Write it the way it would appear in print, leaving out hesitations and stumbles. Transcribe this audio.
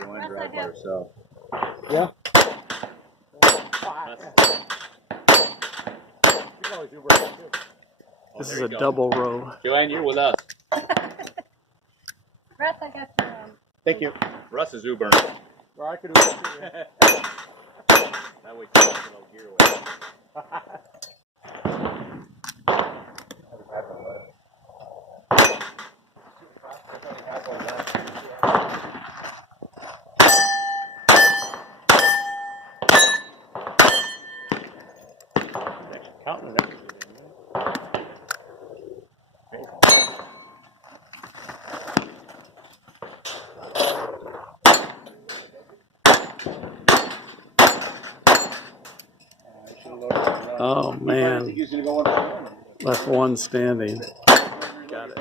Go and drive by herself. Yeah. This is a double row. Joanne, you're with us. Russ, I got the Thank you. Russ is Ubering. Well, I could do it. That way you can get a little gear away. Counting it. Oh man, left one standing. Got it.